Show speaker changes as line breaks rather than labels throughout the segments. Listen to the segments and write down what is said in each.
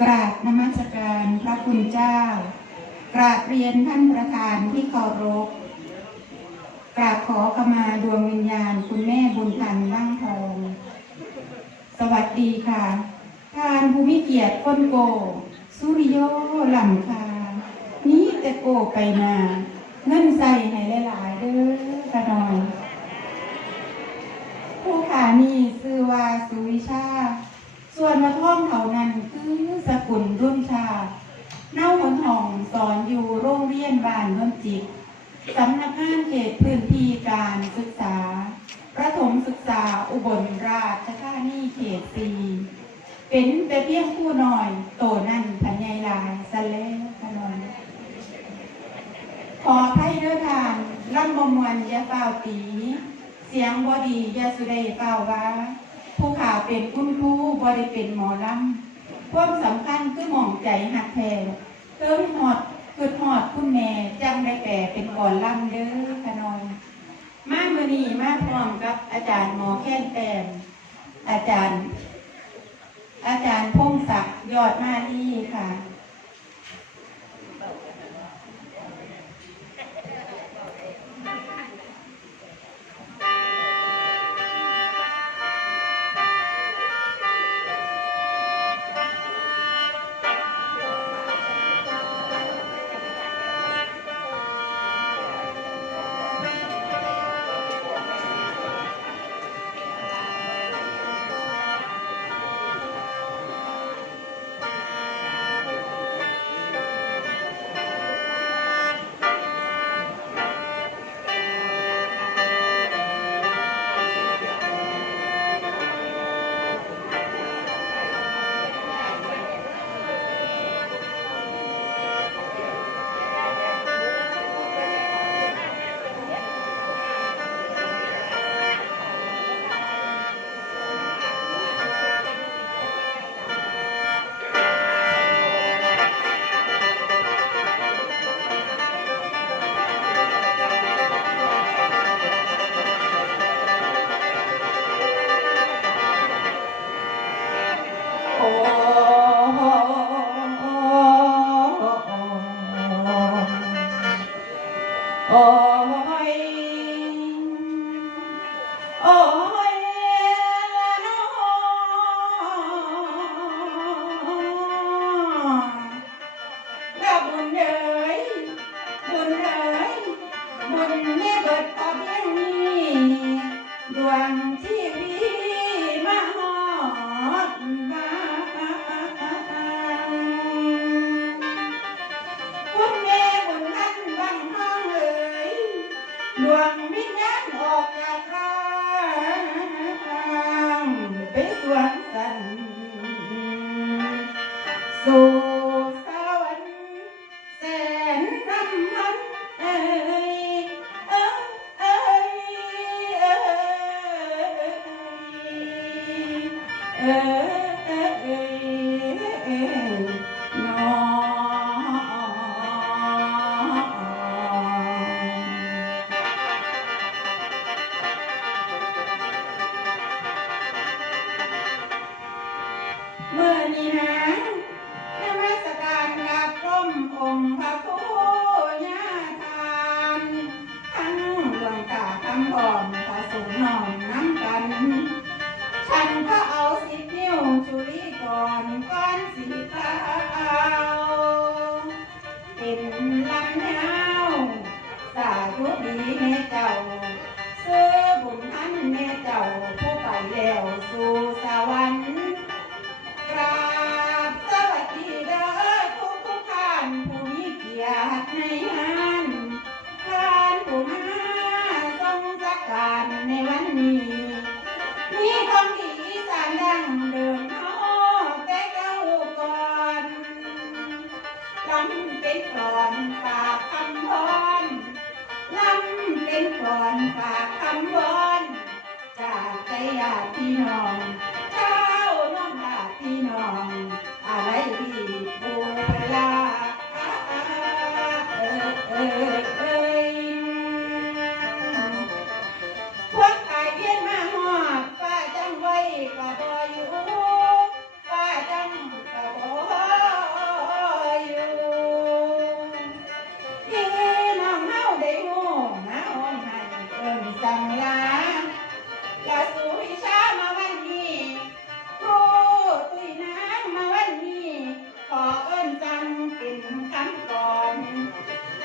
กราบนมัสการพระคุณเจ้า กราบเรียนท่านประธานที่เคารพ กราบขอขมาดวงวิญญาณคุณแม่บุญทันบ้างทอง สวัสดีค่ะทานภูมิเกียรติคนโก สุริโยหล่ำคา นี่แต่โกไปมาเงินใส่ให้หลายๆเด้อกระนอยผู้ขานี่ชื่อว่าสุวิชา ส่วนมาท่องเขานั้นคือสกุลรุ่นชาเน่าหนห้องสอนอยู่โรงเรียนบ้านนนจิตสำนักงานเขตพื้นที่การศึกษา ประถมศึกษาอุบลราชธานีเขตสีเป็นแต่เพียงผู้น้อย โตนั่นพันใหญ่ลายสะเล่ขนอนขอให้เดินทางล่ำบมวนยาเฝ้าตี เสียงบอดียาสุไดเฝ้าว่า ผู้ข่าวเป็นคุณครูบริเป็นหมอลำความสำคัญคือหมองใจหักแทนเติมหอดเกิดหอดคุณแม่จังได้แก่เป็นก่อนลำเด้อขนอยมาเมื่อนี้มาพร้อมกับอาจารย์หมอแค้นแต้มอาจารย์ อาจารย์พงศักดิ์ยอดมาที่ค่ะ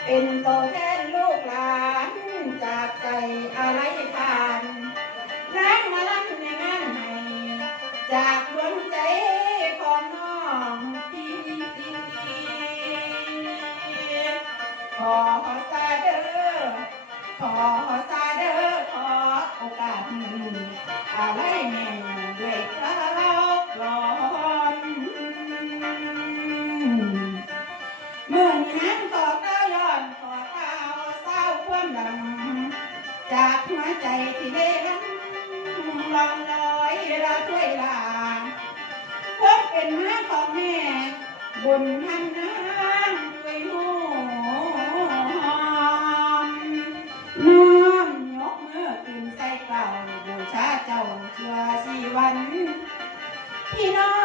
เป็นตัวแทนลูกหลานจากใจอะไรทานร้างมาลังในงานให้จากดวงใจของน้องพี่ขอซาเดอขอซาเดอขอโอกาสดีอะไร ที่ได้รังลองลอยระถ้วยลาความเป็นมาของแม่บุญทันนางด้วยหูหอมน้อมยกมือขึ้นใส่เกล่าวบูชาเจ้าเชื่อสีวัน พี่น้อง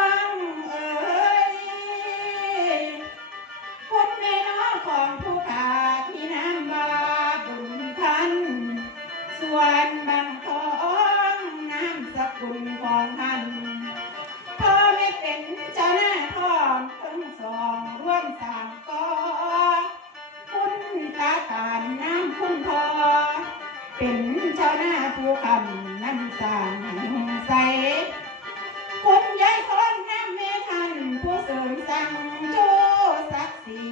เป็นเจ้าหน้าผู้คำน้ำสางให้หงใสคุณยายคนน้ำเมทันผู้เสริมสั่งโจศักดิ์ศรี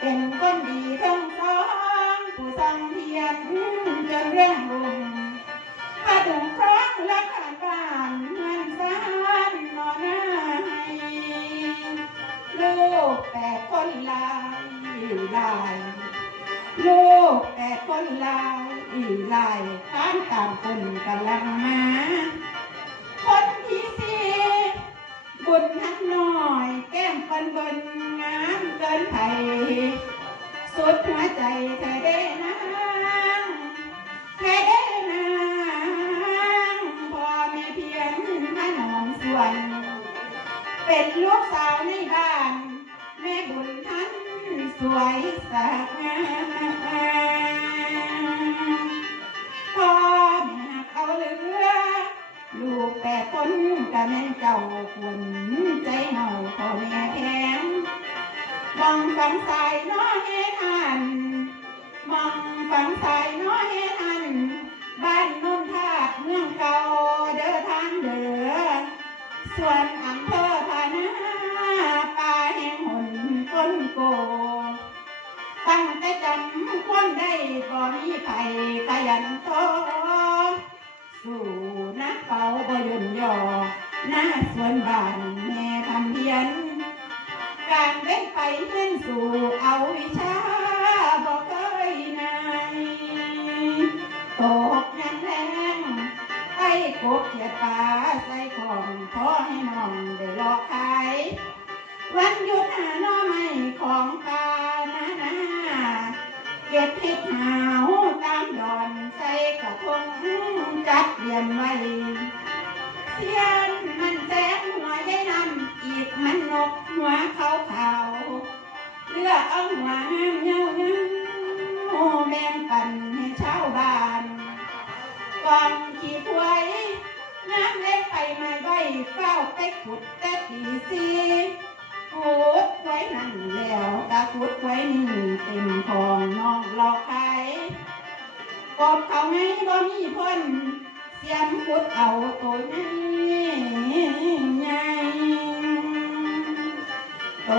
เป็นคนดีทั้งสองผู้สังเทียนจนเรื่องบุญมาถึงครองรักขาบ้านเงินสานนอนให้ลูกแปดคนลายลายลูกแปดคนลาย อีลายข้านตามคนกำลังมา คนที่สี่บุญทักหน่อย แก้มปันบนงามเกินไผสุดหัวใจเธอได้นางเธอได้นางพอแม่เพียงพระนอมส่วน เป็นลูกสาวในบ้าน แม่บุญทันสวยสง่า พ่อแม่เอาเหลือ ลูกแปดคนกะแม่นเจ้าคนใจเมาพ่อแม่แพงมองฝังสายน้อเฮทันมองฝังสายน้อเฮทันบ้านนนทาดเมืองเก่าเด้อทางเด้อส่วนอำเภอพานาป่าแห่งหนคนโก ตั้งแต่จำความได้บ่มีไผขยันโตสู่นักเป่าบ่ยนย่อหน้าสวนบ้านแม่ทำเพียน การเว้นไปเล่นสู่เอาวิชาบ่เคยนายตกยังแรงไอ้กบเขียดปลาใส่ของขอให้น้องได้รอขายวันหยุดหาหน้อไม่ของปลานานา เก็บพริกหาวตามดอนใส่กระทงจัดเรียนไว้เทียนมันแสงหัวได้นำอีกมันนกหัวขาวขาวเลือกเอาหัวเงาเงาโอ้แบ่งปันให้ชาวบ้านก่อนขี่ถวยน้ำเล็กไปไม่ไหวเฝ้าไปขุดแต่ตีสี ขุดไว้นั่นแล้วตาขุดไว้นี่เต็มของน้องหลอกใครกบเขาไงบ่มีพ้นเสียมขุดเอาตัวนี้ไงโต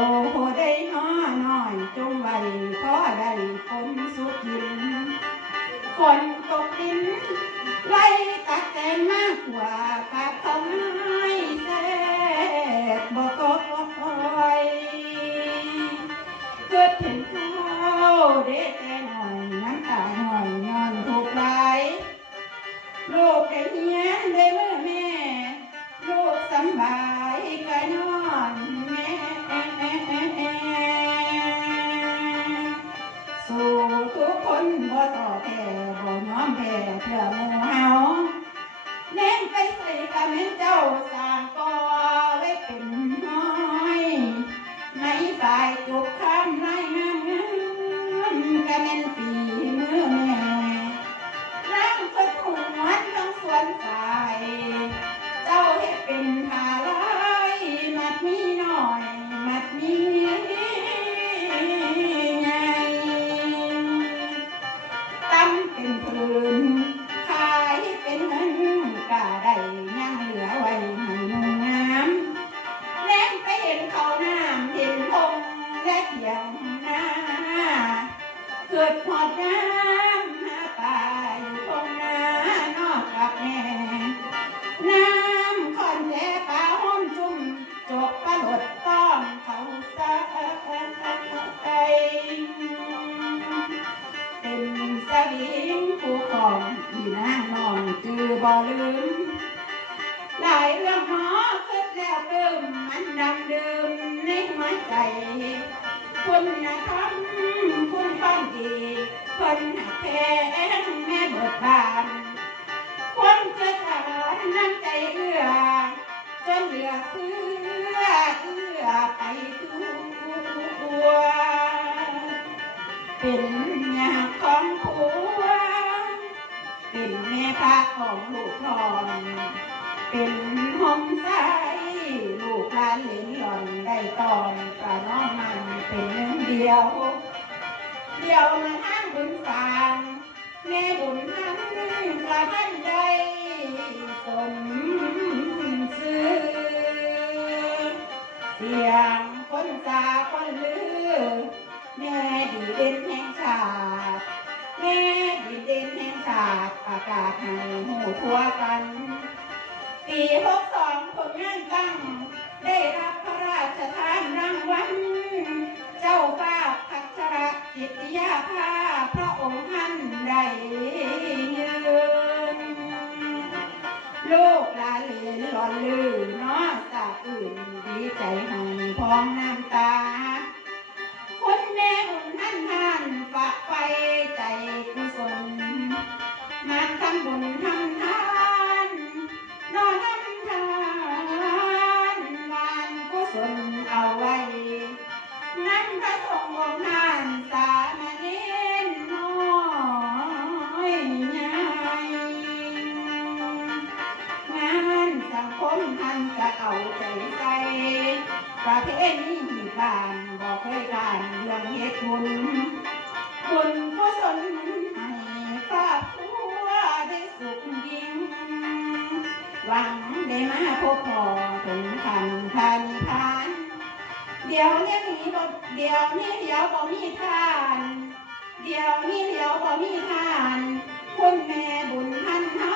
ได้น้อน้อย ตอนกระน้องมันเป็นหนึ่งเดียว เดียวมาทางบุญสางแม่บุญทั้งกระพันใดสมซื้อเสียงคนสาคนลือแม่ดีเด่นแห่งชาติแม่ดีเด่นแห่งชาติประกาศให้หูทั่วกันปีหกสองผลงานตั้ง ได้รับพระราชทานรางวัลเจ้าฟ้าพัชรกิติยาภาพระองค์ท่านได้ยืนลูกลานเหลนหลอนลือน้อสาอื่นดีใจให้พองน้ำตาคุณแม่อุ่นท่านท่านฝากไฟใจกุศลมาทำบุญทำ พบพ่อถึงขันพันพานเดี๋ยวนี้หนีบ่เดี๋ยวนี้เดี๋ยวบ่มีทาน เดี๋ยวนี้เดี๋ยวบ่มีทานคุณแม่บุญท่านเฮา